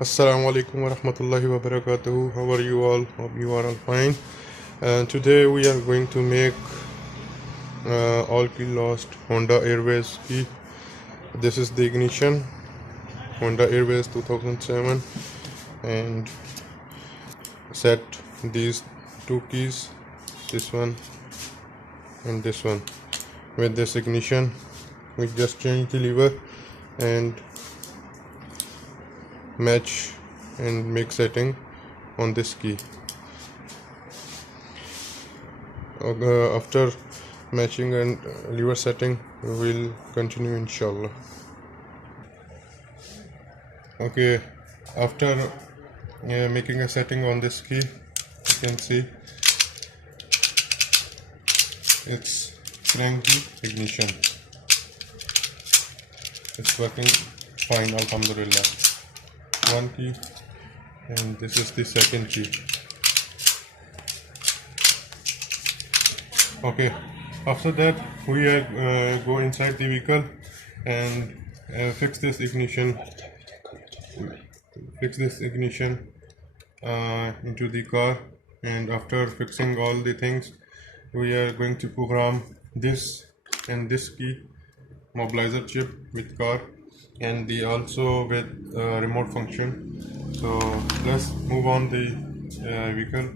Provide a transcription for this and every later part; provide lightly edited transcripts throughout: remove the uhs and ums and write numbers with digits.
Assalamu alaikum wa rahmatullahi wa barakatuhu. How are you all? Hope you are all fine. Today we are going to make all key lost Honda Airways key. This is the ignition, Honda Airways 2007, and set these two keys, this one and this one. With this ignition, we just change the lever and match and make setting on this key. After matching and lever setting, we will continue inshallah. Okay, after making a setting on this key, you can see it's cranky ignition. It's working fine, alhamdulillah. One key, and this is the second key. Okay, after that we go inside the vehicle and fix this ignition into the car. And after fixing all the things, we are going to program this and this key Immobilizer chip with car, and the also with remote function. So let's move on the vehicle.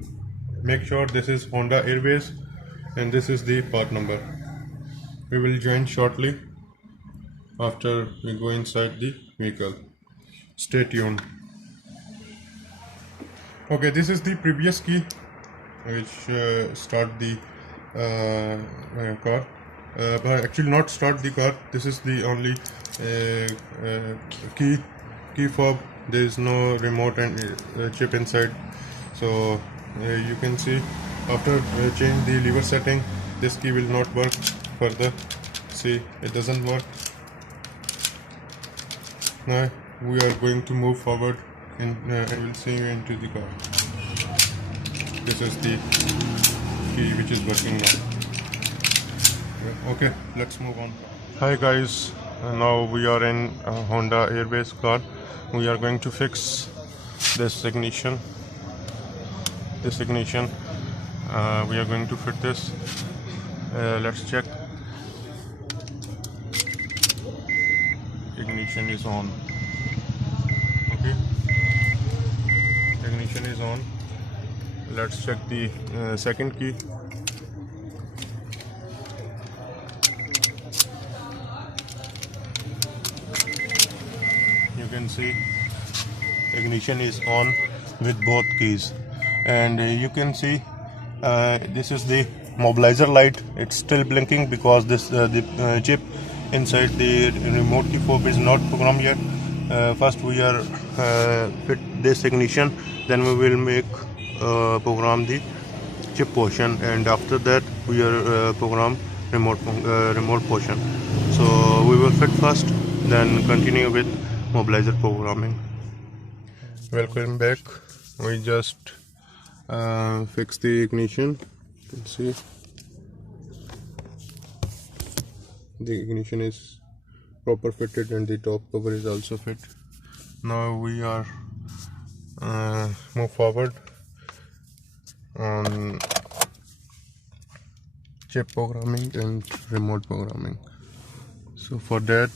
Make sure this is Honda Airways and this is the part number. We will join shortly after we go inside the vehicle. Stay tuned. Okay, this is the previous key which start the car, but actually not start the car. This is the only key fob. There is no remote and chip inside. So you can see after change the lever setting, this key will not work further. See, it doesn't work. Now we are going to move forward and will see you into the car. This is the key which is working now. Okay, let's move on. Hi guys, now we are in Honda Airways car. We are going to fix this ignition. We are going to fit this. Let's check. Ignition is on. Okay, ignition is on. Let's check the second key. You can see ignition is on with both keys, and you can see this is the Immobilizer light. It's still blinking because this the chip inside the remote key fob is not programmed yet. First we are fit this ignition, then we will make program the chip portion, and after that we are program remote portion. So we will fit first, then continue with Immobilizer programming. Welcome back. We just fix the ignition. You can see the ignition is proper fitted and the top cover is also fit. Now we are move forward on chip programming and remote programming. So for that,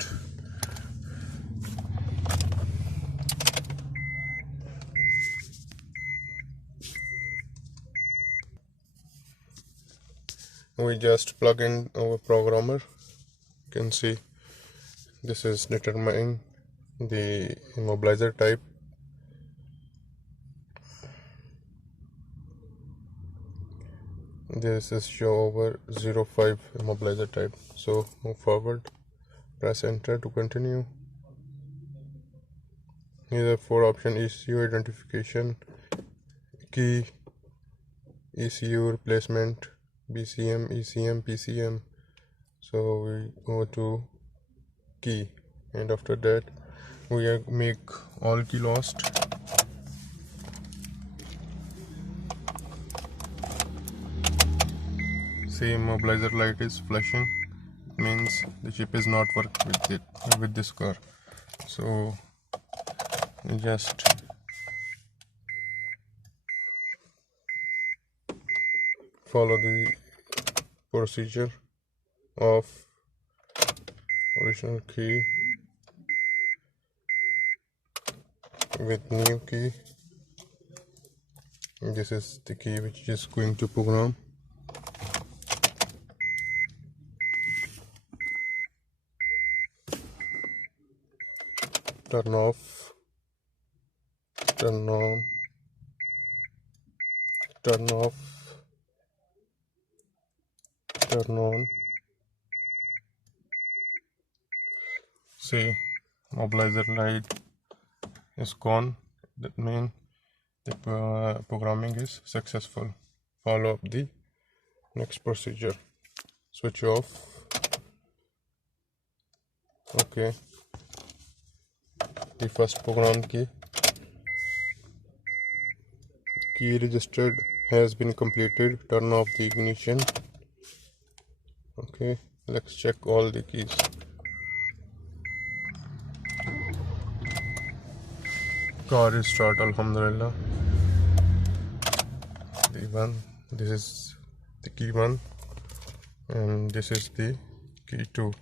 we just plug in our programmer. You can see this is determining the Immobilizer type. This is show over 05 Immobilizer type. So move forward, press enter to continue. Here are 4 options: ECU identification, key, ECU replacement, BCM, ECM, PCM. So we go to key, and after that we make all key lost. See, Immobilizer light is flashing, means the chip is not working with this car. So just follow the procedure of original key with new key. This is the key which is going to program. Turn off, turn on, turn off, turn on. See, mobilizer light is gone. That means the programming is successful. Follow up the next procedure. Switch off. Okay. The first program key registered has been completed. Turn off the ignition. Okay, let's check all the keys. Car is start, alhamdulillah. This is the key 1 and this is the key 2.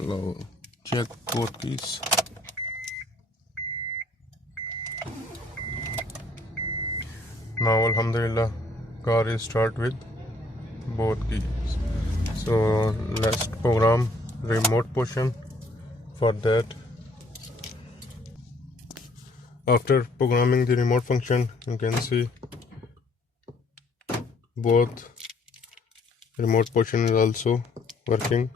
Now check both keys. Now alhamdulillah, car is start with both keys. So let's program remote portion. For that, after programming the remote function, you can see both remote portion is also working.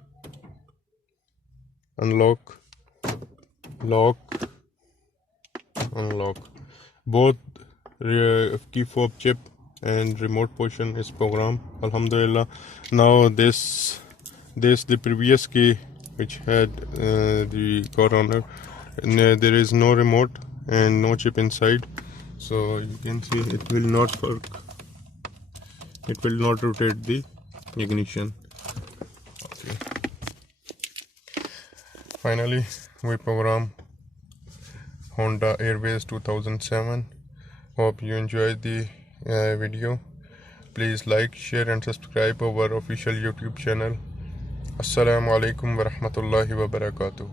Unlock, lock, unlock. Both key fob chip and remote portion is programmed, alhamdulillah. Now this the previous key which had the car owner, there is no remote and no chip inside, so you can see it will not work. It will not rotate the ignition. Okay. Finally, we program Honda Airwaves 2007. Hope you enjoyed the video. Please like, share and subscribe our official YouTube channel. Assalamu alaikum wa rahmatullahi wa barakatuh.